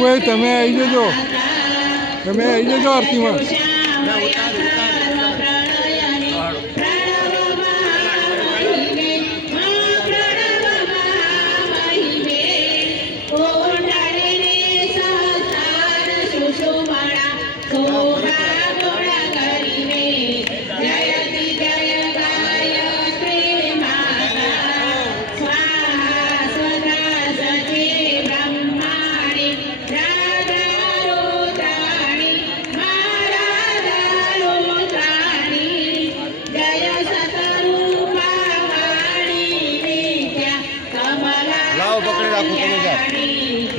ભાઈ તમે આવી જજો. તમે આવી જજો આરતી માં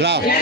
Bravo.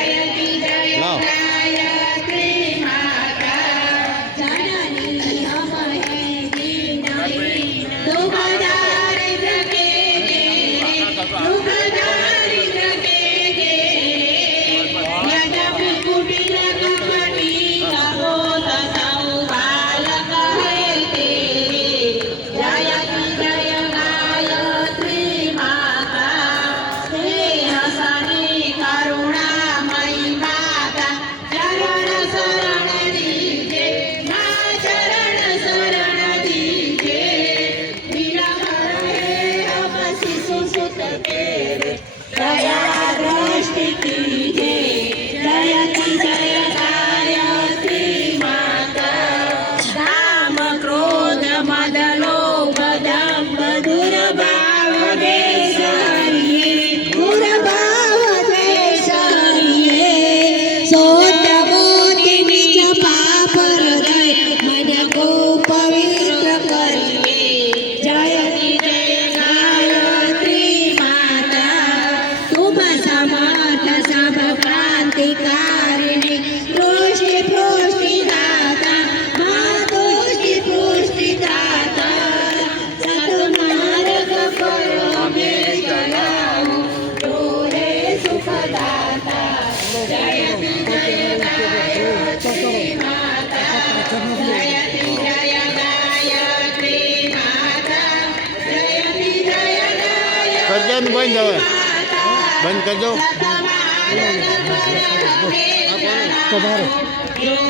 శుభ సమాట సభ క్రాంతికారిణి పుష్టి పుష్టి దాత మా తుష్టి పుష్టి దాత సతుమారక పరమే జయావు డోరే సుఖదాత జయ జయ గాయత్రి మాత జయతి జయ గాయత్రి మాత జయతి జయ గాయత్రి बंद कर दो। तो